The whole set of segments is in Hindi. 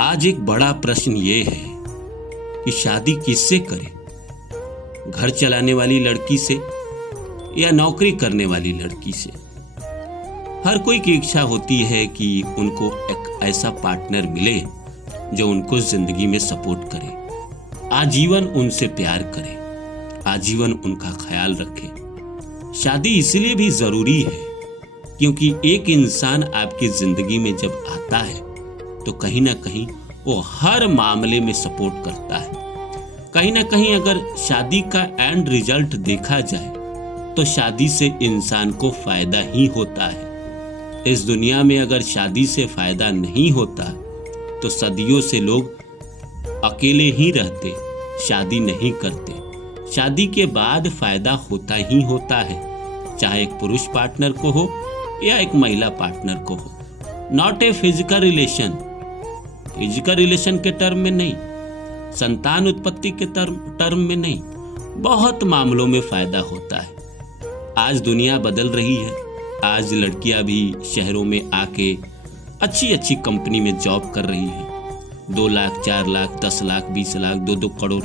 आज एक बड़ा प्रश्न ये है कि शादी किससे करें, घर चलाने वाली लड़की से या नौकरी करने वाली लड़की से। हर कोई की इच्छा होती है कि उनको एक ऐसा पार्टनर मिले जो उनको जिंदगी में सपोर्ट करे, आजीवन उनसे प्यार करे, आजीवन उनका ख्याल रखे। शादी इसलिए भी जरूरी है क्योंकि एक इंसान आपकी जिंदगी में जब आता है तो कहीं ना कहीं वो हर मामले में सपोर्ट करता है। कहीं ना कहीं अगर शादी का एंड रिजल्ट देखा जाए तो शादी से इंसान को फायदा ही होता है। इस दुनिया में अगर शादी से फायदा नहीं होता तो सदियों से लोग अकेले ही रहते, शादी नहीं करते। शादी के बाद फायदा होता ही होता है, चाहे एक पुरुष पार्टनर को हो या एक महिला पार्टनर को हो। Not a physical relation, physical relation के टर्म में नहीं, संतान उत्पत्ति के टर्म में नहीं, बहुत मामलों में फायदा होता है। आज दुनिया बदल रही है। आज लड़कियां भी शहरों में आके अच्छी अच्छी कंपनी में जॉब कर रही है। 2 लाख, 4 लाख, 10 लाख, 20 लाख, 2-2 करोड़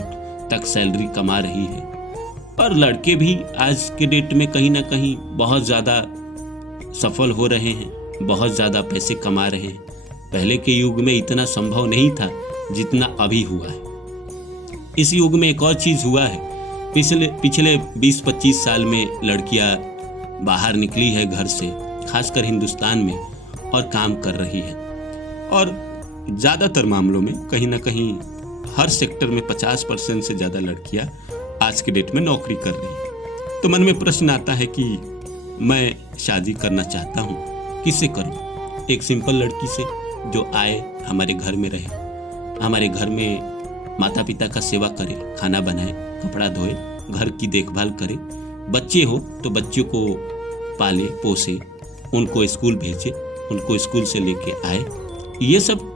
तक सैलरी कमा रही है। और लड़के भी आज के डेट में कहीं ना कहीं बहुत ज़्यादा सफल हो रहे हैं, बहुत ज़्यादा पैसे कमा रहे हैं। पहले के युग में इतना संभव नहीं था जितना अभी हुआ है। इस युग में एक और चीज़ हुआ है, पिछले 20-25 साल में लड़कियां बाहर निकली है घर से, खासकर हिंदुस्तान में, और काम कर रही है। और ज़्यादातर मामलों में कहीं ना कहीं हर सेक्टर में 50% से ज़्यादा लड़कियां आज के डेट में नौकरी कर रही है। तो मन में प्रश्न आता है कि मैं शादी करना चाहता हूँ, किससे करूँ? एक सिंपल लड़की से जो आए, हमारे घर में रहे, हमारे घर में माता पिता का सेवा करे, खाना बनाए, कपड़ा धोए, घर की देखभाल करे, बच्चे हो तो बच्चों को पाले पोसे, उनको स्कूल भेजे, उनको स्कूल से लेके आए। ये सब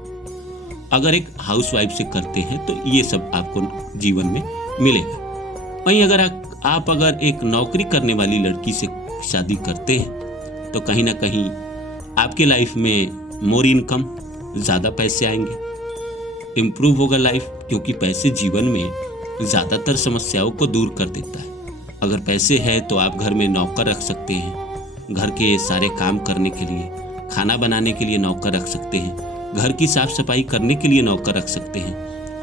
अगर एक हाउसवाइफ से करते हैं तो ये सब आपको जीवन में मिलेगा। वहीं अगर आप अगर एक नौकरी करने वाली लड़की से शादी करते हैं तो कहीं ना कहीं आपके लाइफ में मोर इनकम, ज़्यादा पैसे आएंगे, इम्प्रूव होगा लाइफ, क्योंकि पैसे जीवन में ज़्यादातर समस्याओं को दूर कर देता है। अगर पैसे है तो आप घर में नौकर रख सकते हैं, घर के सारे काम करने के लिए, खाना बनाने के लिए नौकर रख सकते हैं, घर की साफ सफाई करने के लिए नौकर रख सकते हैं,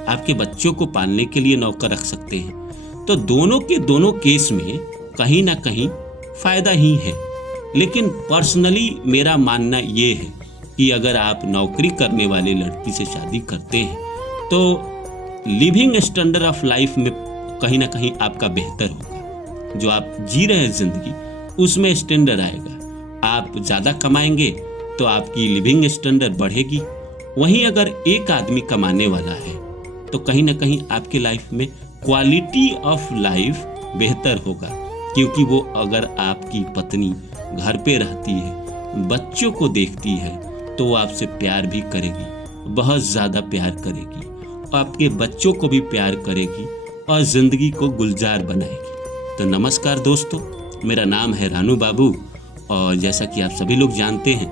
आपके बच्चों को पालने के लिए नौकर रख सकते हैं। तो दोनों के दोनों केस में कहीं ना कहीं फ़ायदा ही है। लेकिन पर्सनली मेरा मानना ये है कि अगर आप नौकरी करने वाली लड़की से शादी करते हैं तो लिविंग स्टैंडर्ड ऑफ लाइफ में कहीं ना कहीं आपका बेहतर होगा। जो आप जी रहे हैं ज़िंदगी, उसमें स्टैंडर्ड आएगा। आप ज़्यादा कमाएंगे तो आपकी लिविंग स्टैंडर्ड बढ़ेगी। वहीं अगर एक आदमी कमाने वाला है तो कहीं ना कहीं आपकी लाइफ में क्वालिटी ऑफ लाइफ बेहतर होगा, क्योंकि वो अगर आपकी पत्नी घर पे रहती है, बच्चों को देखती है, तो वो आपसे प्यार भी करेगी, बहुत ज़्यादा प्यार करेगी, आपके बच्चों को भी प्यार करेगी और ज़िंदगी को गुलजार बनाएगी। तो नमस्कार दोस्तों, मेरा नाम है रानू बाबू और जैसा कि आप सभी लोग जानते हैं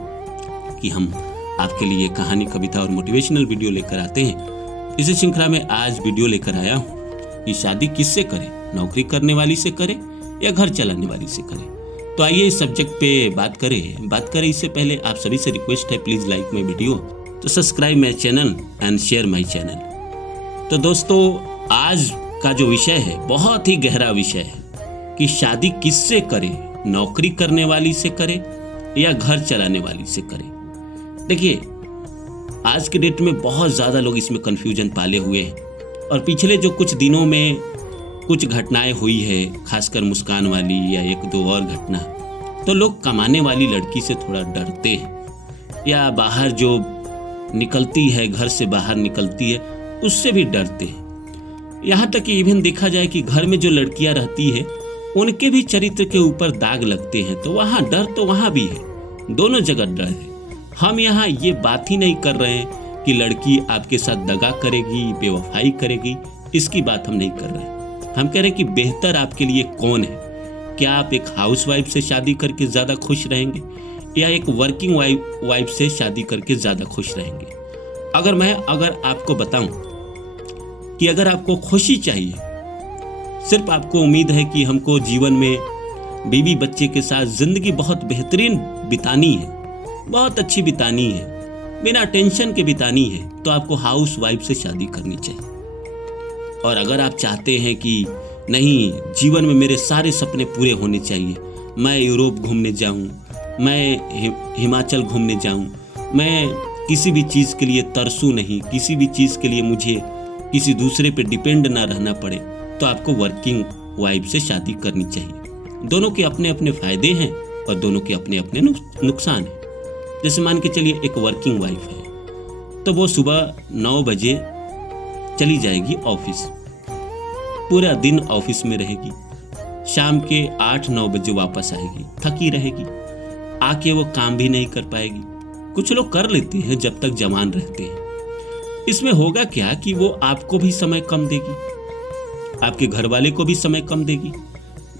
कि हम आपके लिए कहानी, कविता और मोटिवेशनल वीडियो लेकर आते हैं। इसी श्रृंखला में आज वीडियो लेकर आया हूँ कि शादी किससे करें, नौकरी करने वाली से करें या घर चलाने वाली से करें। तो आइए इस सब्जेक्ट पे बात करें। इससे पहले आप सभी से रिक्वेस्ट है, प्लीज़ लाइक माई वीडियो, तो subscribe my channel and share my channel. तो दोस्तों, आज का जो विषय है बहुत ही गहरा विषय है कि शादी किससे करें, नौकरी करने वाली से करें या घर चलाने वाली से करें। देखिए, आज के डेट में बहुत ज़्यादा लोग इसमें कन्फ्यूजन पाले हुए हैं और पिछले जो कुछ दिनों में कुछ घटनाएं हुई है, खासकर मुस्कान वाली या 1-2 और घटना, तो लोग कमाने वाली लड़की से थोड़ा डरते हैं, या बाहर जो निकलती है, घर से बाहर निकलती है, उससे भी डरते हैं। यहाँ तक कि इवन देखा जाए कि घर में जो लड़कियां रहती है उनके भी चरित्र के ऊपर दाग लगते हैं, तो वहाँ डर तो वहाँ भी है, दोनों जगह डर है। हम यहाँ ये बात ही नहीं कर रहे हैं कि लड़की आपके साथ दगा करेगी, बेवफाई करेगी, इसकी बात हम नहीं कर रहे हैं। हम कह रहे हैं कि बेहतर आपके लिए कौन है। क्या आप एक हाउसवाइफ से शादी करके ज़्यादा खुश रहेंगे या एक वर्किंग वाइफ से शादी करके ज़्यादा खुश रहेंगे? अगर आपको बताऊं कि अगर आपको खुशी चाहिए, सिर्फ आपको उम्मीद है कि हमको जीवन में बीवी बच्चे के साथ जिंदगी बहुत बेहतरीन बितानी है, बहुत अच्छी बितानी है, बिना टेंशन के बितानी है, तो आपको हाउस वाइफ से शादी करनी चाहिए। और अगर आप चाहते हैं कि नहीं, जीवन में मेरे सारे सपने पूरे होने चाहिए, मैं यूरोप घूमने जाऊं, मैं हिमाचल घूमने जाऊं, मैं किसी भी चीज़ के लिए तरसूं नहीं, किसी भी चीज़ के लिए मुझे किसी दूसरे पे डिपेंड ना रहना पड़े, तो आपको वर्किंग वाइफ से शादी करनी चाहिए। दोनों के अपने अपने फायदे हैं और दोनों के अपने अपने नुकसान हैं। जैसे मान के चलिए एक वर्किंग वाइफ है तो वो सुबह 9 बजे चली जाएगी ऑफिस, पूरा दिन ऑफिस में रहेगी, शाम के 8-9 बजे वापस आएगी, थकी रहेगी, आके वो काम भी नहीं कर पाएगी। कुछ लोग कर लेते हैं जब तक जवान रहते हैं। इसमें होगा क्या कि वो आपको भी समय कम देगी, आपके घर वाले को भी समय कम देगी,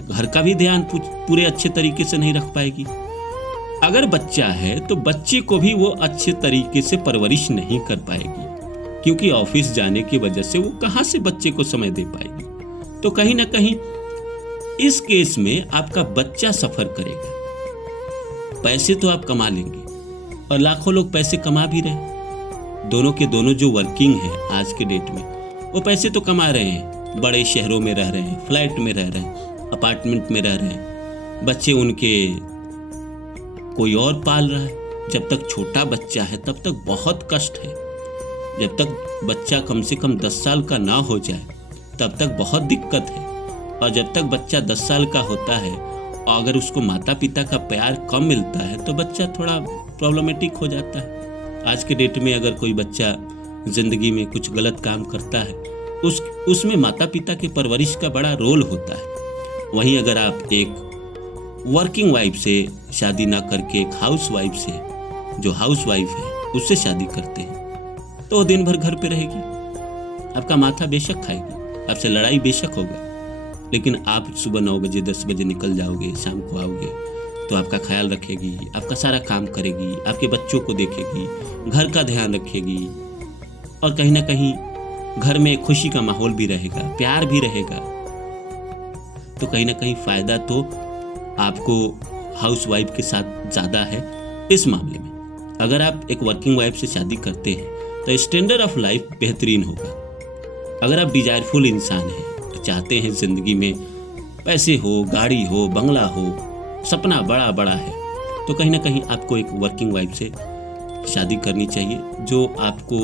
घर का भी ध्यान पूरे अच्छे तरीके से नहीं रख पाएगी। अगर बच्चा है तो बच्चे को भी वो अच्छे तरीके से परवरिश नहीं कर पाएगी, क्योंकि ऑफिस जाने की वजह से वो कहाँ से बच्चे को समय दे पाएगी। तो कहीं ना कहीं इस केस में आपका बच्चा सफर करेगा। पैसे तो आप कमा लेंगे और लाखों लोग पैसे कमा भी रहे, दोनों के दोनों जो वर्किंग है आज के डेट में, वो पैसे तो कमा रहे हैं, बड़े शहरों में रह रहे हैं, फ्लैट में रह रहे हैं, अपार्टमेंट में रह रहे हैं, बच्चे उनके कोई और पाल रहा है। जब तक छोटा बच्चा है तब तक बहुत कष्ट है, जब तक बच्चा कम से कम 10 साल का ना हो जाए तब तक बहुत दिक्कत है, और जब तक बच्चा 10 साल का होता है और अगर उसको माता पिता का प्यार कम मिलता है तो बच्चा थोड़ा प्रॉब्लमेटिक हो जाता है। आज के डेट में अगर कोई बच्चा जिंदगी में कुछ गलत काम करता है, उसमें माता पिता के परवरिश का बड़ा रोल होता है। वहीं अगर आप एक वर्किंग वाइफ से शादी ना करके एक हाउस वाइफ से, जो हाउस वाइफ है, उससे शादी करते हैं तो दिन भर घर पे रहेगी, आपका माथा बेशक खाएगी, आपसे लड़ाई बेशक होगा, लेकिन आप सुबह 9 बजे 10 बजे निकल जाओगे, शाम को आओगे तो आपका ख्याल रखेगी, आपका सारा काम करेगी, आपके बच्चों को देखेगी, घर का ध्यान रखेगी, और कहीं ना कहीं घर में खुशी का माहौल भी रहेगा, प्यार भी रहेगा। तो कहीं ना कहीं फायदा तो आपको हाउस वाइफ के साथ ज़्यादा है इस मामले में। अगर आप एक वर्किंग वाइफ से शादी करते हैं तो स्टैंडर्ड ऑफ लाइफ बेहतरीन होगा। अगर आप डिजायरफुल इंसान हैं, चाहते हैं ज़िंदगी में पैसे हो, गाड़ी हो, बंगला हो, सपना बड़ा बड़ा है, तो कहीं ना कहीं आपको एक वर्किंग वाइफ से शादी करनी चाहिए जो आपको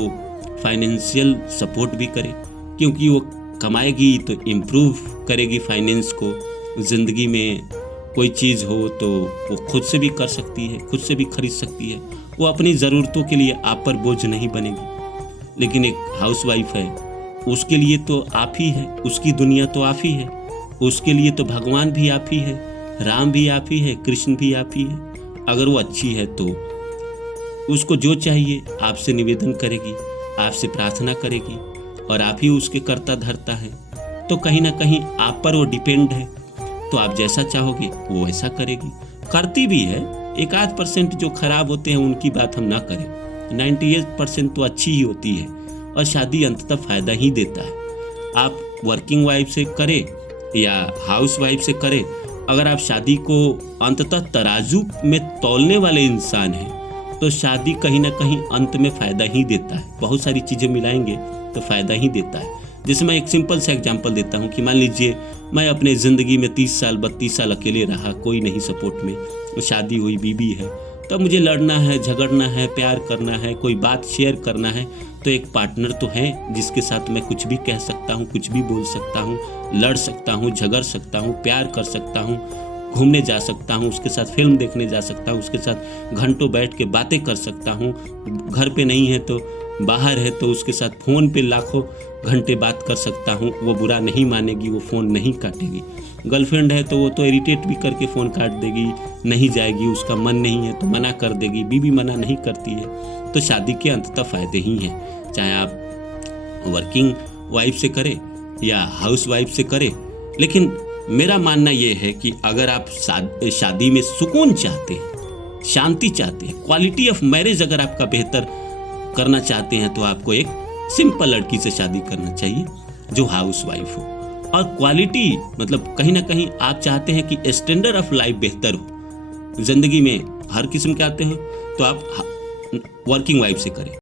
फाइनेंशियल सपोर्ट भी करे, क्योंकि वो कमाएगी तो इम्प्रूव करेगी फाइनेंस को। ज़िंदगी में कोई चीज़ हो तो वो खुद से भी कर सकती है, खुद से भी खरीद सकती है, वो अपनी ज़रूरतों के लिए आप पर बोझ नहीं बनेगी। लेकिन एक हाउस वाइफ है, उसके लिए तो आप ही है, उसकी दुनिया तो आप ही है, उसके लिए तो भगवान भी आप ही है, राम भी आप ही है, कृष्ण भी आप ही है। अगर वो अच्छी है तो उसको जो चाहिए आपसे निवेदन करेगी, आपसे प्रार्थना करेगी, और आप ही उसके कर्ता धर्ता है। तो कहीं ना कहीं आप पर वो डिपेंड है, तो आप जैसा चाहोगे वो वैसा करेगी, करती भी है। 1-8% जो खराब होते हैं उनकी बात हम ना करें, 98% तो अच्छी ही होती है, और शादी अंततः फायदा ही देता है। आप वर्किंग वाइफ से करें या हाउस वाइफ से करें, अगर आप शादी को अंततः तराजू में तौलने वाले इंसान हैं तो शादी कहीं ना कहीं अंत में फ़ायदा ही देता है। बहुत सारी चीज़ें मिलाएंगे तो फ़ायदा ही देता है। जैसे मैं एक सिंपल सा एग्जांपल देता हूँ कि मान लीजिए मैं अपने ज़िंदगी में 30 साल 32 साल अकेले रहा, कोई नहीं सपोर्ट में, शादी हुई, बीबी है, तब मुझे लड़ना है, झगड़ना है, प्यार करना है, कोई बात शेयर करना है, तो एक पार्टनर तो है जिसके साथ मैं कुछ भी कह सकता हूँ, कुछ भी बोल सकता हूँ, लड़ सकता हूँ, झगड़ सकता हूँ, प्यार कर सकता हूँ, घूमने जा सकता हूँ, उसके साथ फिल्म देखने जा सकता हूँ, उसके साथ घंटों बैठ के बातें कर सकता हूँ। घर पे नहीं है तो बाहर है तो उसके साथ फ़ोन पे लाखों घंटे बात कर सकता हूँ, वो बुरा नहीं मानेगी, वो फ़ोन नहीं काटेगी। गर्लफ्रेंड है तो वो तो इरिटेट भी करके फ़ोन काट देगी, नहीं जाएगी, उसका मन नहीं है तो मना कर देगी, बीवी मना नहीं करती है। तो शादी के अंततः फ़ायदे ही हैं, चाहे आप वर्किंग वाइफ से करें या हाउस वाइफ से करें। लेकिन मेरा मानना ये है कि अगर आप शादी में सुकून चाहते हैं, शांति चाहते हैं, क्वालिटी ऑफ मैरिज अगर आपका बेहतर करना चाहते हैं तो आपको एक सिंपल लड़की से शादी करना चाहिए जो हाउस वाइफ हो। और क्वालिटी मतलब कहीं ना कहीं आप चाहते हैं कि स्टैंडर्ड ऑफ लाइफ बेहतर हो, जिंदगी में हर किस्म के आते हैं, तो आप वर्किंग वाइफ से करें।